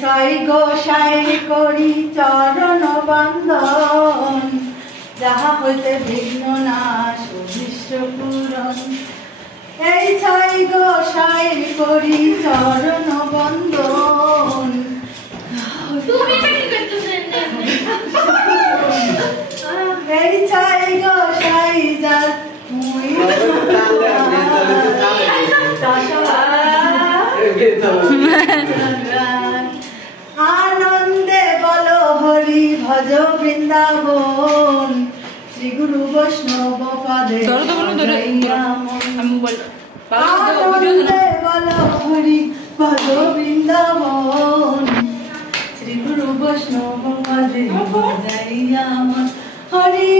ছয় গোসাই করি চরণ বন্দন, যাহা হইতে বিঘ্ন নাশ অভীষ্ট পূরণ। এই ছয় গোসাই করি চরণ বন্দন। এই ছয় গোসাই যার আনন্দে বলো হরি ভজ বৃন্দাবন, শ্রী গুরু বৈষ্ণব পদে আনন্দে বলো হরি ভজ বৃন্দাবন, শ্রী গুরু বৈষ্ণব পদে যাইয়া মন হরি।